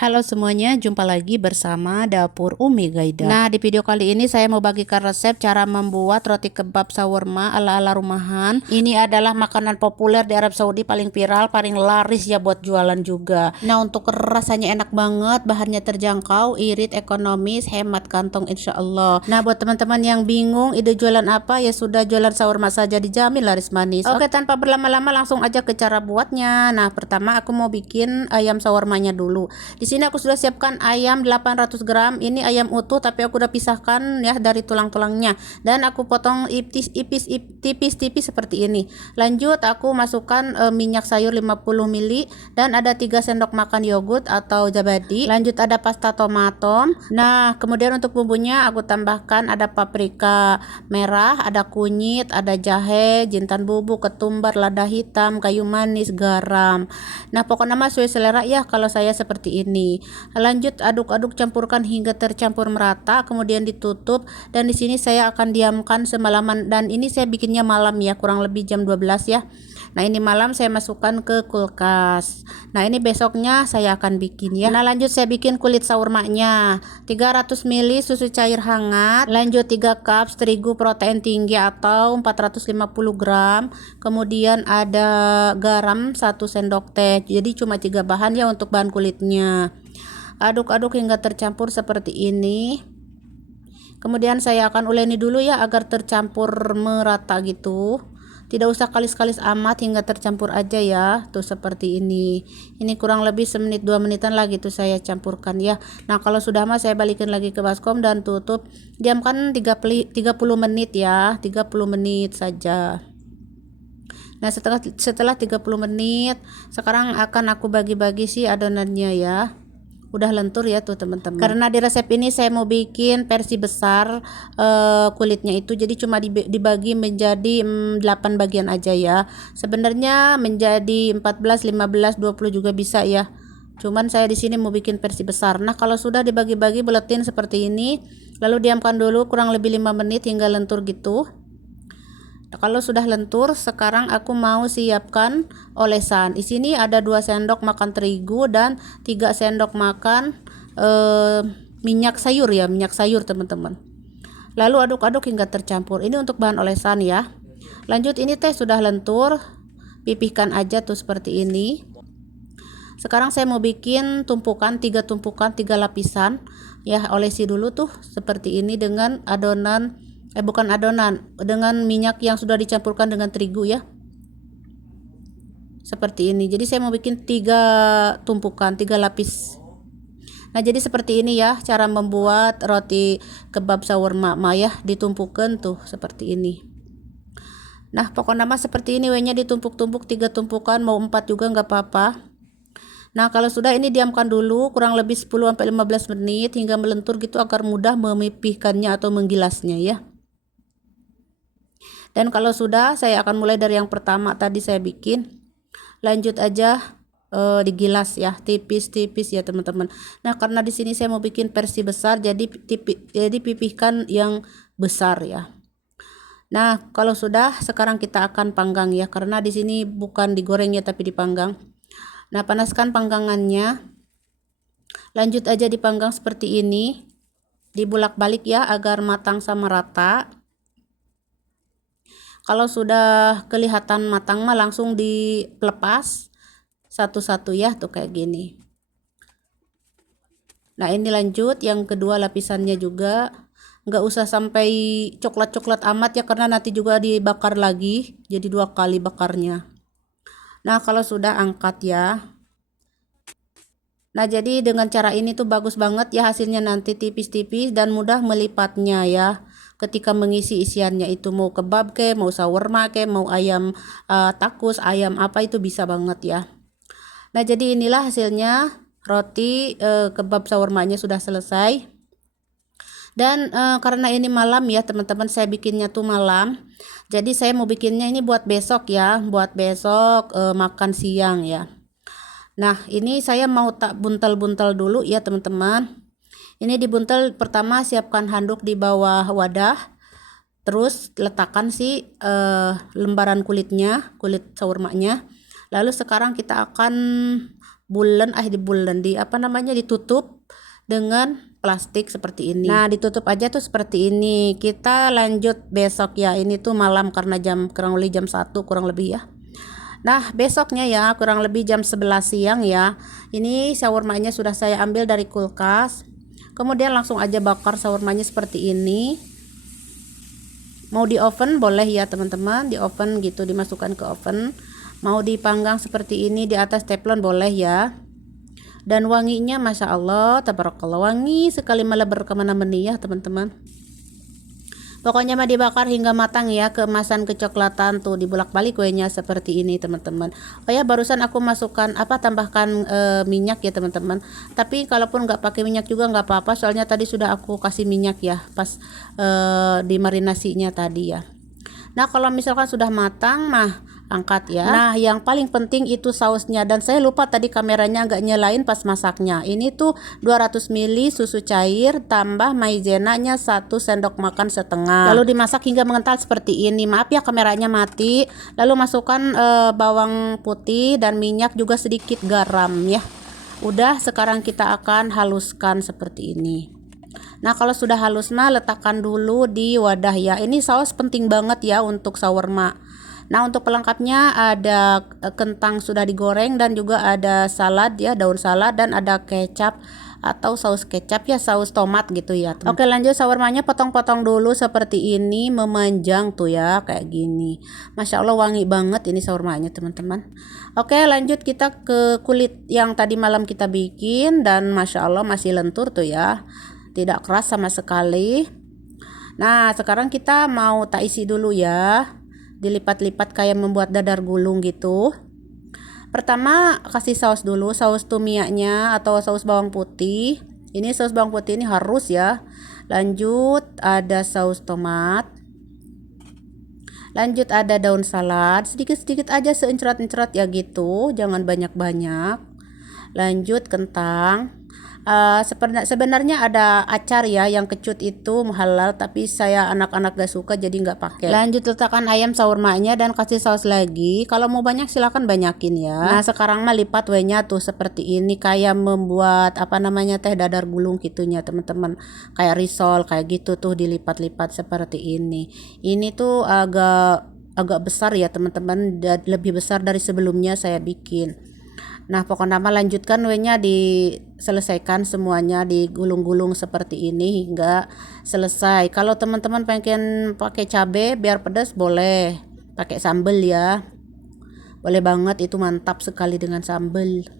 Halo semuanya, jumpa lagi bersama Dapur Umi Gaida. Nah, di video kali ini saya mau bagikan resep cara membuat roti kebab shawarma ala-ala rumahan. Ini adalah makanan populer di Arab Saudi, paling viral, paling laris ya buat jualan juga. Nah, untuk rasanya enak banget, bahannya terjangkau, irit, ekonomis, hemat kantong insya Allah. Nah, buat teman-teman yang bingung ide jualan apa, ya sudah jualan shawarma saja dijamin laris manis. Oke, tanpa berlama-lama langsung aja ke cara buatnya. Nah, pertama aku mau bikin ayam shawarmanya dulu. Di sini aku sudah siapkan ayam 800 gram. Ini ayam utuh tapi aku udah pisahkan ya dari tulang-tulangnya, dan aku potong tipis-tipis seperti ini. Lanjut aku masukkan minyak sayur 50 ml dan ada 3 sendok makan yogurt atau zabadi. Lanjut ada pasta tomato. Nah, kemudian untuk bumbunya aku tambahkan ada paprika merah, ada kunyit, ada jahe, jintan bubuk, ketumbar, lada hitam, kayu manis, garam. Nah, pokoknya mas sesuai selera ya, kalau saya seperti ini. Lanjut aduk-aduk, campurkan hingga tercampur merata, kemudian ditutup, dan di sini saya akan diamkan semalaman, dan ini saya bikinnya malam ya, kurang lebih jam 12 ya. Nah, ini malam saya masukkan ke kulkas. Nah, ini besoknya saya akan bikin ya. Nah, lanjut saya bikin kulit shawarmanya. 300 ml susu cair hangat, lanjut 3 cup terigu protein tinggi atau 450 gram. Kemudian ada garam 1 sendok teh. Jadi cuma 3 bahan ya untuk bahan kulitnya. Aduk-aduk hingga tercampur seperti ini. Kemudian saya akan uleni dulu ya agar tercampur merata gitu. Tidak usah kalis-kalis amat, hingga tercampur aja ya. Tuh seperti ini. Ini kurang lebih semenit 2 menitan lagi tuh saya campurkan ya. Nah, kalau sudah mas saya balikin lagi ke baskom dan tutup. Diamkan 30 menit ya. 30 menit saja. Nah, setelah 30 menit sekarang akan aku bagi-bagi sih adonannya ya. Udah lentur ya tuh teman-teman, karena di resep ini saya mau bikin versi besar kulitnya itu, jadi cuma dibagi menjadi 8 bagian aja ya. Sebenarnya menjadi 14, 15, 20 juga bisa ya, cuman saya di sini mau bikin versi besar. Nah, kalau sudah dibagi-bagi buletin seperti ini, lalu diamkan dulu kurang lebih 5 menit hingga lentur gitu. Kalau sudah lentur, sekarang aku mau siapkan olesan. Di sini ada 2 sendok makan terigu dan 3 sendok makan minyak sayur ya, minyak sayur teman-teman. Lalu aduk-aduk hingga tercampur. Ini untuk bahan olesan ya. Lanjut, ini teh sudah lentur, pipihkan aja tuh seperti ini. Sekarang saya mau bikin tumpukan, 3 tumpukan, 3 lapisan ya. Olesi dulu tuh seperti ini dengan adonan bukan adonan, dengan minyak yang sudah dicampurkan dengan terigu ya, seperti ini. Jadi saya mau bikin 3 tumpukan, 3 lapis. Nah, jadi seperti ini ya cara membuat roti kebab shawarma ya, ditumpukkan tuh seperti ini. Nah, pokoknya mah seperti ini, nya ditumpuk-tumpuk 3 tumpukan, mau 4 juga nggak apa-apa. Nah, kalau sudah ini diamkan dulu kurang lebih 10-15 menit hingga melentur gitu, agar mudah memipihkannya atau menggilasnya ya. Dan kalau sudah, saya akan mulai dari yang pertama tadi saya bikin. Lanjut aja digilas ya, tipis-tipis ya teman-teman. Nah, karena di sini saya mau bikin versi besar, jadi pipihkan yang besar ya. Nah, kalau sudah, sekarang kita akan panggang ya, karena di sini bukan digoreng ya tapi dipanggang. Nah, panaskan panggangannya. Lanjut aja dipanggang seperti ini. Dibulak-balik ya agar matang sama rata. Kalau sudah kelihatan matang mah langsung dilepas satu-satu ya, tuh kayak gini. Nah, ini lanjut yang kedua lapisannya juga. Nggak usah sampai coklat-coklat amat ya, karena nanti juga dibakar lagi, jadi 2 kali bakarnya. Nah, kalau sudah angkat ya. Nah, jadi dengan cara ini tuh bagus banget ya hasilnya, nanti tipis-tipis dan mudah melipatnya ya. Ketika mengisi isiannya itu, mau kebab ke, mau shawarma ke, mau ayam takus, ayam apa, itu bisa banget ya. Nah, jadi inilah hasilnya roti kebab shawarmanya sudah selesai. Dan karena ini malam ya teman-teman, saya bikinnya tuh malam. Jadi saya mau bikinnya ini buat besok ya, buat besok makan siang ya. Nah, ini saya mau tak buntel-buntel dulu ya teman-teman. Ini dibuntel, pertama siapkan handuk di bawah wadah, terus letakkan si lembaran kulitnya, kulit shawarmanya. Lalu sekarang kita akan ditutup dengan plastik seperti ini. Nah, ditutup aja tuh seperti ini. Kita lanjut besok ya. Ini tuh malam karena kurang lebih jam 1 kurang lebih ya. Nah, besoknya ya kurang lebih jam 11 siang ya. Ini shawarmanya sudah saya ambil dari kulkas. Kemudian langsung aja bakar shawarmanya seperti ini. Mau di oven boleh ya teman-teman, di oven gitu, dimasukkan ke oven. Mau dipanggang seperti ini di atas teflon boleh ya. Dan wanginya Masya Allah, tabarakallah, wangi sekali, melebar kemana-mana ya teman-teman. Pokoknya mah dibakar hingga matang ya, keemasan kecoklatan tuh, dibolak-balik kuenya seperti ini teman-teman. Oh ya, barusan aku masukkan tambahkan minyak ya teman-teman. Tapi kalaupun nggak pakai minyak juga nggak apa-apa, soalnya tadi sudah aku kasih minyak ya pas di marinasinya tadi ya. Nah, kalau misalkan sudah matang mah angkat ya. Nah, yang paling penting itu sausnya, dan saya lupa tadi kameranya nggak nyalain pas masaknya. Ini tuh 200 ml susu cair tambah maizenanya 1 sendok makan setengah. Lalu dimasak hingga mengental seperti ini. Maaf ya kameranya mati. Lalu masukkan bawang putih dan minyak, juga sedikit garam ya. Udah, sekarang kita akan haluskan seperti ini. Nah, kalau sudah halus mah letakkan dulu di wadah ya. Ini saus penting banget ya untuk shawarma. Nah, untuk pelengkapnya ada kentang sudah digoreng, dan juga ada salad ya, daun salad, dan ada kecap atau saus kecap ya, saus tomat gitu ya. Oke, lanjut shawarmanya potong-potong dulu seperti ini, memanjang tuh ya, kayak gini. Masya Allah, wangi banget ini shawarmanya teman-teman. Oke, lanjut kita ke kulit yang tadi malam kita bikin, dan Masya Allah masih lentur tuh ya, tidak keras sama sekali. Nah, sekarang kita mau tak isi dulu ya, dilipat-lipat kayak membuat dadar gulung gitu. Pertama kasih saus dulu, saus tumianya atau saus bawang putih. Ini saus bawang putih ini harus ya. Lanjut ada saus tomat. Lanjut ada daun salad, sedikit-sedikit aja, seencerat-encerat ya gitu, jangan banyak-banyak. Lanjut kentang. Sebenarnya ada acar ya, yang kecut itu halal, tapi saya anak-anak gak suka jadi nggak pakai. Lanjut letakkan ayam shawarmanya dan kasih saus lagi. Kalau mau banyak silahkan banyakin ya. Nah, sekarang mah lipat wenya tuh seperti ini, kayak membuat teh dadar gulung gitunya teman-teman, kayak risol kayak gitu tuh, dilipat-lipat seperti ini. Ini tuh agak besar ya teman-teman, lebih besar dari sebelumnya saya bikin. Nah, pokoknya lanjutkan wenya, diselesaikan semuanya, digulung-gulung seperti ini hingga selesai. Kalau teman-teman pengen pakai cabai biar pedas boleh, pakai sambal ya, boleh banget, itu mantap sekali dengan sambal.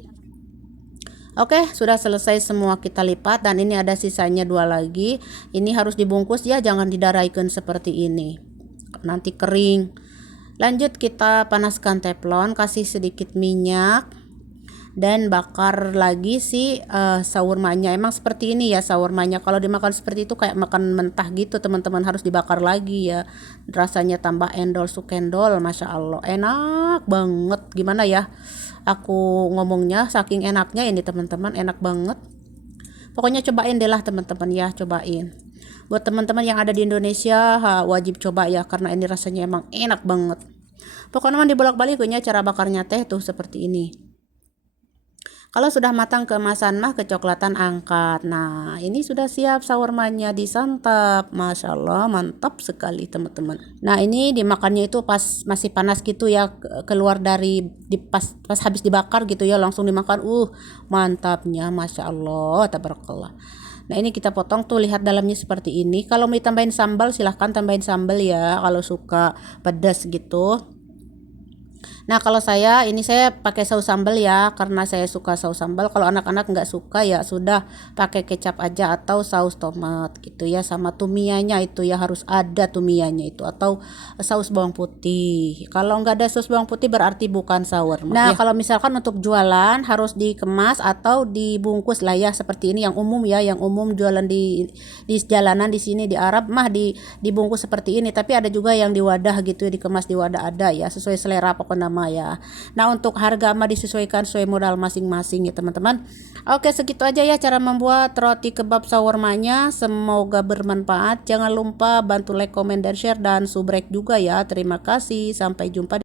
Oke, sudah selesai semua, kita lipat, dan ini ada sisanya 2 lagi. Ini harus dibungkus ya, jangan didaraikan seperti ini, nanti kering. Lanjut kita panaskan teflon, kasih sedikit minyak, dan bakar lagi si shawarmanya. Emang seperti ini ya shawarmanya, kalau dimakan seperti itu kayak makan mentah gitu teman-teman, harus dibakar lagi ya. Rasanya tambah endol sukendol, Masya Allah, enak banget. Gimana ya aku ngomongnya, saking enaknya ini teman-teman, enak banget. Pokoknya cobain deh lah teman-teman ya, cobain. Buat teman-teman yang ada di Indonesia wajib coba ya, karena ini rasanya emang enak banget. Pokoknya dibolak-balik cara bakarnya teh tuh seperti ini. Kalau sudah matang keemasan mah kecoklatan, angkat. Nah, ini sudah siap shawarmanya disantap. Masya Allah, mantap sekali teman-teman. Nah, ini dimakannya itu pas masih panas gitu ya, keluar dari pas habis dibakar gitu ya, langsung dimakan. Mantapnya Masya Allah, tabarakallah. Nah, ini kita potong tuh, lihat dalamnya seperti ini. Kalau mau ditambahin sambal silahkan tambahin sambal ya, kalau suka pedas gitu. Nah, kalau saya pakai saus sambal ya, karena saya suka saus sambal. Kalau anak-anak nggak suka ya sudah, pakai kecap aja atau saus tomat gitu ya, sama tumianya itu ya, harus ada tumianya itu, atau saus bawang putih. Kalau nggak ada saus bawang putih berarti bukan shawarma. Nah, kalau misalkan untuk jualan harus dikemas atau dibungkus lah ya, seperti ini yang umum ya, yang umum jualan di jalanan di sini di Arab mah dibungkus seperti ini. Tapi ada juga yang di wadah gitu ya, dikemas di wadah, ada ya, sesuai selera pokoknya nama ya. Nah, untuk harga mah disesuaikan sesuai modal masing-masing ya teman-teman. Oke, segitu aja ya cara membuat roti kebab shawarmanya. Semoga bermanfaat. Jangan lupa bantu like, comment, dan share, dan subrek juga ya. Terima kasih, sampai jumpa.